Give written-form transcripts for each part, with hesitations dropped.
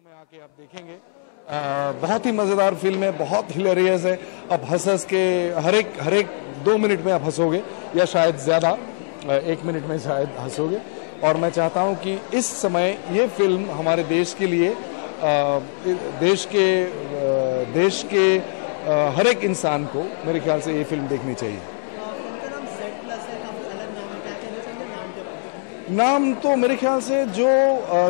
में आके आप देखेंगे। बहुत ही मज़ेदार फिल्म है, बहुत हिलेरियस है। अब हंस हंस के हर एक 2 मिनट में आप हंसोगे, या शायद ज़्यादा 1 मिनट में शायद हंसोगे। और मैं चाहता हूं कि इस समय ये फिल्म हमारे देश के लिए, देश के हर एक इंसान को मेरे ख्याल से ये फिल्म देखनी चाहिए। फिल्म का नाम जेड प्लस है, काफी अलग नाम है, क्या कहना चाहेंगे नाम के बारे में? नाम तो मेरे ख्याल से जो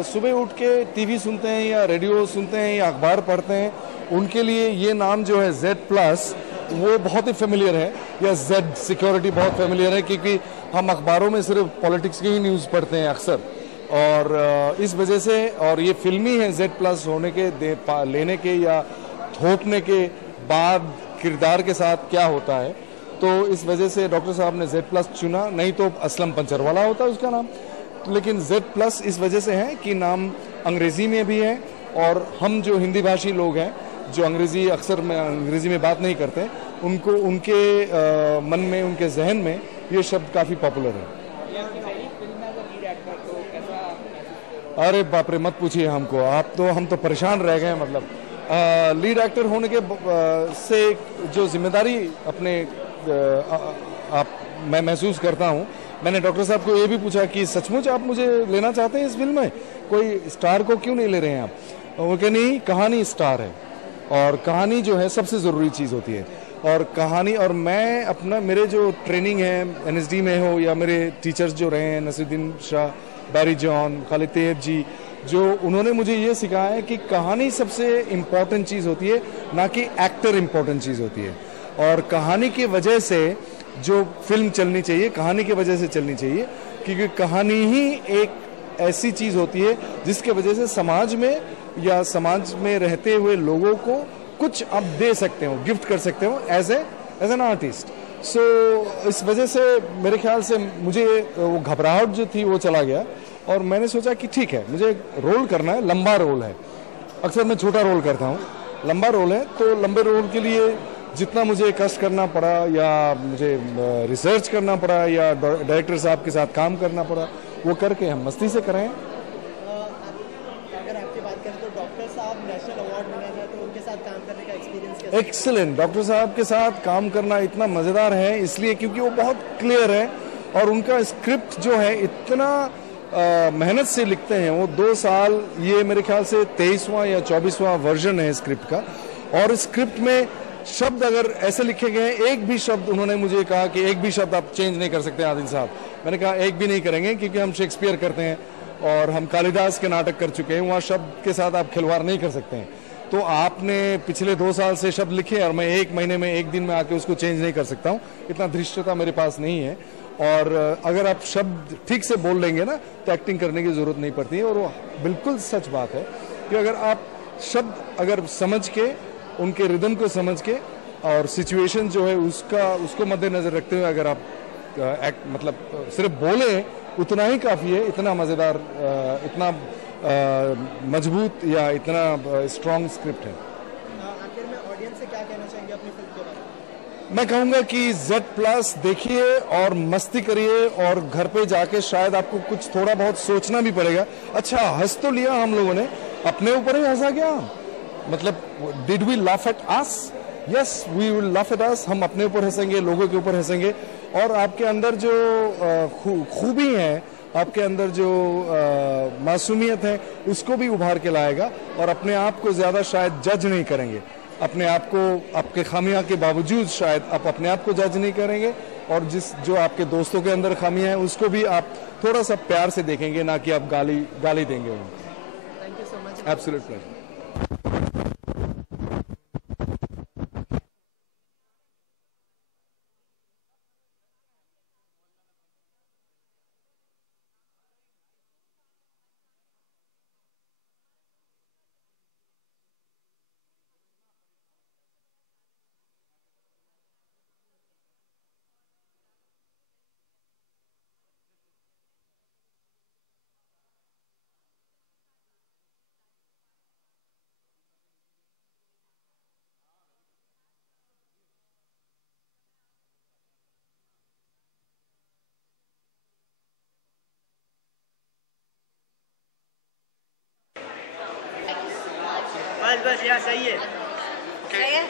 सुबह उठ के टीवी सुनते हैं या रेडियो सुनते हैं या अखबार पढ़ते हैं, उनके लिए ये नाम जो है जेड प्लस, वो बहुत ही फेमिलियर है। या जेड सिक्योरिटी बहुत फेमिलियर है, क्योंकि हम अखबारों में सिर्फ पॉलिटिक्स की ही न्यूज़ पढ़ते हैं अक्सर। और इस वजह से, और ये फिल्मी है जेड प्लस होने के लेने के या थोपने के बाद किरदार के साथ क्या होता है, तो इस वजह से डॉक्टर साहब ने जेड प्लस चुना। नहीं तो असलम पंचरवाला होता है उसका नाम, लेकिन जेड प्लस इस वजह से है कि नाम अंग्रेजी में भी है, और हम जो हिंदी भाषी लोग हैं, जो अंग्रेजी में बात नहीं करते, उनको उनके मन में, उनके जहन में ये शब्द काफ़ी पॉपुलर है। अरे बाप रे, मत पूछिए हमको, हम तो परेशान रह गए। मतलब लीड एक्टर होने के से जो जिम्मेदारी मैं महसूस करता हूँ। मैंने डॉक्टर साहब को ये भी पूछा कि सचमुच आप मुझे लेना चाहते हैं इस फिल्म में, कोई स्टार को क्यों नहीं ले रहे हैं आप? वो कहे नहीं, कहानी स्टार है, और कहानी जो है सबसे ज़रूरी चीज़ होती है। और कहानी, और मैं मेरे जो ट्रेनिंग है एनएसडी में हो, या मेरे टीचर्स जो रहे हैं, नसीरुद्दीन शाह, बैरी जॉन, खालिद तैयब जी, जो उन्होंने मुझे ये सिखाया है कि कहानी सबसे इम्पॉर्टेंट चीज़ होती है, ना कि एक्टर इम्पॉर्टेंट चीज़ होती है। और कहानी की वजह से जो फिल्म चलनी चाहिए, कहानी की वजह से चलनी चाहिए, क्योंकि कहानी ही एक ऐसी चीज़ होती है जिसके वजह से समाज में या समाज में रहते हुए लोगों को कुछ आप दे सकते हो, गिफ्ट कर सकते हो एज एन आर्टिस्ट। सो इस वजह से मेरे ख्याल से मुझे वो घबराहट जो थी वो चला गया, और मैंने सोचा कि ठीक है, मुझे रोल करना है, लंबा रोल है। अक्सर मैं छोटा रोल करता हूँ, लंबा रोल है, तो लंबे रोल के लिए जितना मुझे कष्ट करना पड़ा, या मुझे रिसर्च करना पड़ा, या डायरेक्टर साहब के साथ काम करना पड़ा, वो करके हम मस्ती से करें। अगर आपकी बात करें तो डॉक्टर साहब नेशनल अवार्ड मिला था, तो उनके साथ काम करने का एक्सपीरियंस कैसा? एक्सीलेंट। डॉक्टर साहब के साथ काम करना इतना मज़ेदार है, इसलिए क्योंकि वो बहुत क्लियर है, और उनका स्क्रिप्ट जो है इतना मेहनत से लिखते हैं वो। 2 साल, ये मेरे ख्याल से 23वां या 24वां वर्जन है स्क्रिप्ट का, और स्क्रिप्ट में शब्द अगर ऐसे लिखे गए हैं, एक भी शब्द, उन्होंने मुझे कहा कि एक भी शब्द आप चेंज नहीं कर सकते आदिल साहब। मैंने कहा एक भी नहीं करेंगे, क्योंकि हम शेक्सपियर करते हैं और हम कालिदास के नाटक कर चुके हैं, वहाँ शब्द के साथ आप खिलवाड़ नहीं कर सकते हैं। तो आपने पिछले 2 साल से शब्द लिखे, और मैं 1 महीने में, 1 दिन में आके उसको चेंज नहीं कर सकता हूँ, इतना धृष्टता मेरे पास नहीं है। और अगर आप शब्द ठीक से बोल लेंगे ना, तो एक्टिंग करने की ज़रूरत नहीं पड़ती है। और वो बिल्कुल सच बात है कि अगर आप शब्द अगर समझ के, उनके रिदम को समझ के, और सिचुएशन जो है उसको मद्देनजर रखते हुए अगर आप सिर्फ बोले, उतना ही काफ़ी है। इतना मज़ेदार, इतना मजबूत, या इतना स्ट्रॉन्ग स्क्रिप्ट है। आखिर में ऑडियंस से क्या कहना चाहेंगे अपनी फिल्म के बारे में? मैं कहूँगा कि जेड प्लस देखिए और मस्ती करिए, और घर पे जाके शायद आपको कुछ थोड़ा बहुत सोचना भी पड़ेगा। अच्छा, हंस तो लिया हम लोगों ने, अपने ऊपर ही हंसा क्या? मतलब did we laugh at us? Yes, we will laugh at us. हम अपने ऊपर हंसेंगे, लोगों के ऊपर हंसेंगे, और आपके अंदर जो खूबी है, आपके अंदर जो मासूमियत है, उसको भी उभार के लाएगा। और अपने आप को ज़्यादा शायद जज नहीं करेंगे, अपने आप को, आपके खामियां के बावजूद शायद आप अपने आप को जज नहीं करेंगे, और जो आपके दोस्तों के अंदर खामियां हैं उसको भी आप थोड़ा सा प्यार से देखेंगे, ना कि आप गाली देंगे उनको। Thank you so much. Absolute pleasure. बस यहाँ सही है। सही है?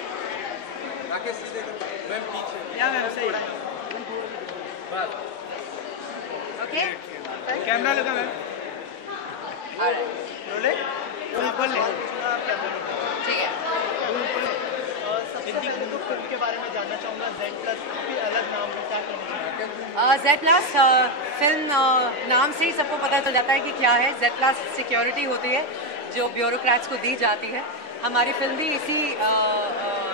यहाँ मैम सही है। ओके? कैमरा लगा मैम। रोले? ऊपर ले। ठीक है। सबसे पहले तो फिल्म के बारे में जानना चाहूँगा। Z+ काफी अलग नाम है, क्या कहना चाहेंगे? Z+ फिल्म नाम से ही सबको पता चल जाता है कि क्या है। Z+ सिक्योरिटी होती है जो ब्यूरोक्रेट्स को दी जाती है। हमारी फिल्म भी इसी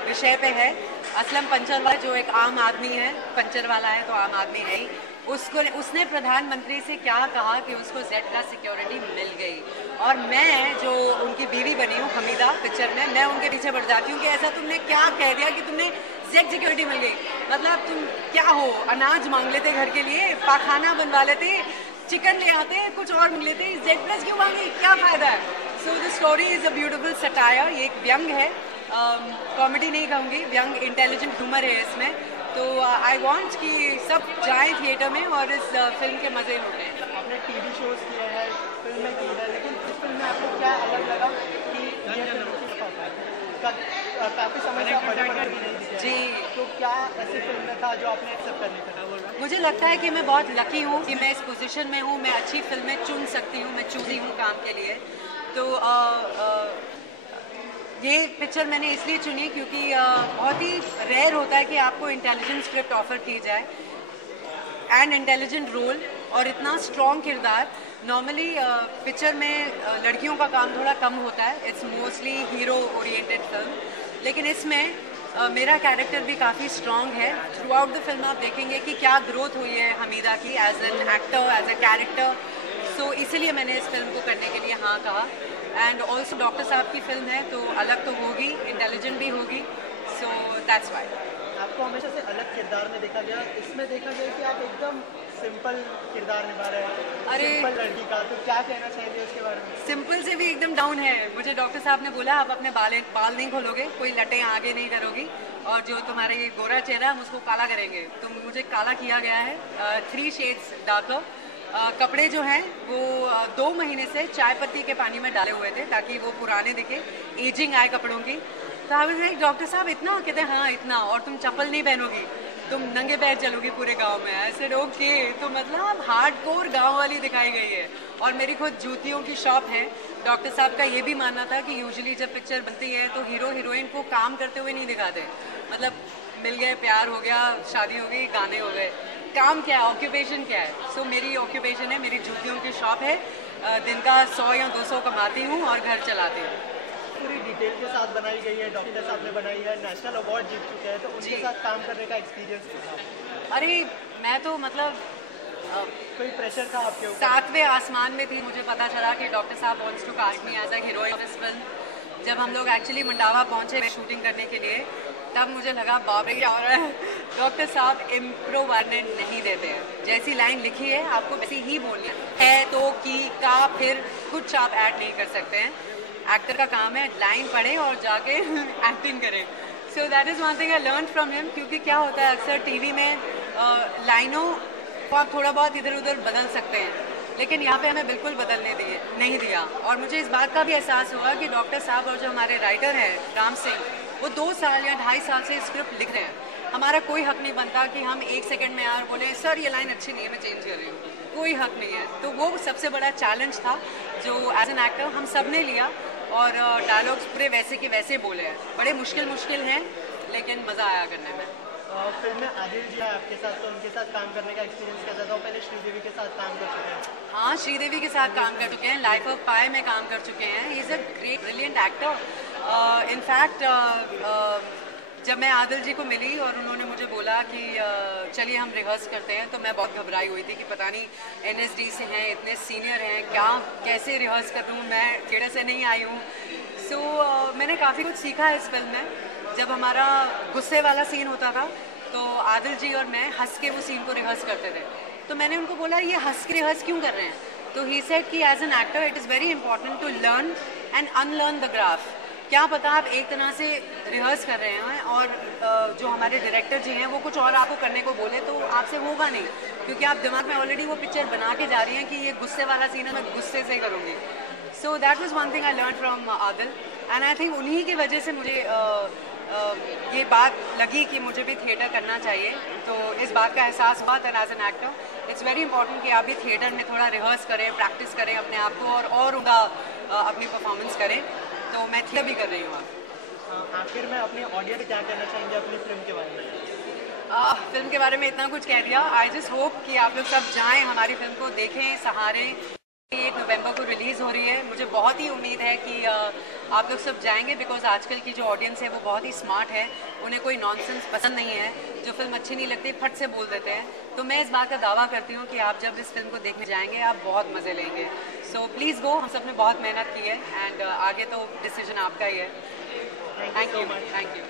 विषय पे है। असलम पंचरवाला जो एक आम आदमी है, पंचर वाला है तो आम आदमी है ही, उसने प्रधानमंत्री से क्या कहा कि उसको Z+ सिक्योरिटी मिल गई, और मैं जो उनकी बीवी बनी हूँ हमीदा पिक्चर में, मैं उनके पीछे बढ़ जाती हूँ कि ऐसा तुमने क्या कह दिया कि तुमने Z सिक्योरिटी मिल गई। मतलब तुम क्या हो, अनाज मांग लेते घर के लिए, पाखाना बनवा लेते, चिकन ले आते, कुछ और मांग लेते, Z+ क्यों मांगी, क्या फ़ायदा है। So the story is a beautiful satire. ये एक व्यंग है, कॉमेडी नहीं कहूँगी, व्यंग इंटेलिजेंट ह्यूमर है इसमें। तो आई वांट कि सब जाएं थिएटर में और इस फिल्म के मज़े लूटें। आपने टीवी शोज किए हैं, फिल्म में की है, लेकिन इस फिल्म में आपको क्या अलग लगा कि ये फिल्म की काफ़ी समय से आप बड़े-बड़े भी नहीं दिखे? जी, तो क्या ऐसी फिल्म में था जो आपने एक्सेप्ट करने का? मुझे लगता है कि मैं बहुत लकी हूँ कि मैं इस पोजीशन में हूँ, मैं अच्छी फिल्में चुन सकती हूँ, मैं चूज़ी हूँ काम के लिए। तो ये पिक्चर मैंने इसलिए चुनी क्योंकि बहुत ही रेयर होता है कि आपको इंटेलिजेंट स्क्रिप्ट ऑफर की जाए एंड इंटेलिजेंट रोल और इतना स्ट्रॉन्ग किरदार। नॉर्मली पिक्चर में लड़कियों का काम थोड़ा कम होता है, it's mostly hero oriented film, लेकिन इसमें मेरा कैरेक्टर भी काफ़ी स्ट्रॉन्ग है। थ्रू आउट द फिल्म आप देखेंगे कि क्या ग्रोथ हुई है हमीदा की as an actor, as a character. So इसीलिए मैंने इस फिल्म को करने के लिए हाँ कहा। एंड ऑल्सो डॉक्टर साहब की फिल्म है तो अलग तो होगी, इंटेलिजेंट भी होगी, सो दैट्स वाई। आपको हमेशा से अलग किरदार में देखा गया, इसमें देखा गया कि आप एकदम सिंपल किरदार निभा रहे हैं, अरे सिंपल लड़की का। तो क्या कहना चाहेंगे उसके बारे में? सिंपल से भी एकदम डाउन है। मुझे डॉक्टर साहब ने बोला आप अपने बाल नहीं खोलोगे, कोई लटें आगे नहीं करोगी, और जो तुम्हारा ये गोरा चेहरा हम उसको काला करेंगे। तो मुझे काला किया गया है, 3 शेड्स डार्कर। कपड़े जो हैं वो 2 महीने से चाय पत्ती के पानी में डाले हुए थे ताकि वो पुराने दिखे, एजिंग आए कपड़ों की। तो आई डॉक्टर साहब इतना, कहते हैं हाँ इतना, और तुम चप्पल नहीं पहनोगी, तुम नंगे पैर चलोगी पूरे गांव में। ऐसे ओके, तो मतलब हार्डकोर गांव वाली दिखाई गई है। और मेरी खुद जूतियों की शॉप है। डॉक्टर साहब का ये भी मानना था कि यूजुअली जब पिक्चर बनती है तो हीरो हीरोइन को काम करते हुए नहीं दिखाते, मतलब मिल गए, प्यार हो गया, शादी हो गई, गाने हो गए, काम क्या है, ऑक्यूपेशन क्या है। सो मेरी ऑक्यूपेशन है, मेरी जूतियों की शॉप है, दिन का 100 या 200 कमाती हूँ और घर चलाती हूँ। पूरी डिटेल के साथ बनाई गई है, डॉक्टर साहब ने बनाई है, नेशनल अवार्ड जीत चुके हैं, तो उनके साथ काम करने का एक्सपीरियंस था? अरे मैं तो मतलब कोई प्रेशर था आपके ऊपर? 7वें आसमान में थी। मुझे पता चला कि डॉक्टर साहब wants to cast me as a heroine of this film. जब हम लोग एक्चुअली मंडावा पहुंचे शूटिंग करने के लिए, तब मुझे लगा बाप रे क्या हो रहा है। डॉक्टर साहब इम्प्रोवायरमेंट नहीं देते हैं, जैसी लाइन लिखी है आपको वैसी ही बोलनी है तो की का फिर कुछ आप ऐड नहीं कर सकते हैं। एक्टर का काम है लाइन पढ़े और जाके एक्टिंग करें। So that is one thing I learn from him. क्योंकि क्या होता है अक्सर टीवी में लाइनों को आप थोड़ा बहुत इधर उधर बदल सकते हैं, लेकिन यहाँ पे हमें बिल्कुल बदलने नहीं दिया। और मुझे इस बात का भी एहसास हुआ कि डॉक्टर साहब और जो हमारे राइटर हैं राम सिंह, वो 2 साल या 2.5 साल से स्क्रिप्ट लिख रहे हैं। हमारा कोई हक नहीं बनता कि हम 1 सेकंड में यार बोले सर ये लाइन अच्छी नहीं है, मैं चेंज कर रही हूँ, कोई हक नहीं है। तो वो सबसे बड़ा चैलेंज था जो एज एन एक्टर हम सब ने लिया, और डायलॉग्स पूरे वैसे के वैसे बोले हैं। बड़े मुश्किल हैं, लेकिन मज़ा आया करने में। फिल्म में आदिल जी है आपके साथ, तो उनके साथ काम करने का एक्सपीरियंस कैसा था? पहले श्रीदेवी के साथ काम कर चुके हैं? हाँ, श्रीदेवी के साथ काम कर चुके हैं, लाइफ ऑफ पाई में काम कर चुके हैं। He is a great brilliant actor. In fact जब मैं आदिल जी को मिली और उन्होंने मुझे बोला कि चलिए हम रिहर्स करते हैं, तो मैं बहुत घबराई हुई थी कि पता नहीं NSD से हैं, इतने सीनियर हैं, क्या कैसे रिहर्स करूँ, मैं खेड़े से नहीं आई हूँ। सो मैंने काफ़ी कुछ सीखा है इस फिल्म में। जब हमारा गुस्से वाला सीन होता था तो आदिल जी और मैं हंस के वो सीन को रिहर्स करते थे। तो मैंने उनको बोला ये हंस के रिहर्स क्यों कर रहे हैं? तो ही सेड कि as an actor it is very important to learn and unlearn the graph. क्या पता आप एक तरह से रिहर्स कर रहे हैं और जो हमारे डायरेक्टर जी हैं वो कुछ और आपको करने को बोले तो आपसे होगा नहीं, क्योंकि आप दिमाग में ऑलरेडी वो पिक्चर बना के जा रही हैं कि ये गुस्से वाला सीन है, मैं गुस्से से करूँगी। So that was one thing I learn from Adil. And I think उन्हीं की वजह से मुझे ये बात लगी कि मुझे भी थिएटर करना चाहिए। तो इस बात का एहसास हुआ था as an actor it's very important कि आप भी थिएटर में थोड़ा रिहर्स करें, प्रैक्टिस करें अपने आप को और उनका अपनी परफॉर्मेंस करें। तो मैं थिएटर भी कर रही हूँ। आखिर में अपने ऑडियो में क्या कहना चाहेंगे अपनी फिल्म के बारे में? फिल्म के बारे में इतना कुछ कह दिया। आई जस्ट होप कि आप लोग सब जाएं, हमारी फिल्म को देखें, सहारें। 1 नवंबर को रिलीज़ हो रही है। मुझे बहुत ही उम्मीद है कि आप लोग सब जाएंगे बिकॉज आजकल की जो ऑडियंस है वो बहुत ही स्मार्ट है। उन्हें कोई नॉनसेंस पसंद नहीं है, जो फिल्म अच्छी नहीं लगती फट से बोल देते हैं। तो मैं इस बात का दावा करती हूँ कि आप जब इस फिल्म को देखने जाएंगे आप बहुत मज़े लेंगे। So please go. हम सब ने बहुत मेहनत की है एंड आगे तो डिसीजन आपका ही है। Thank you.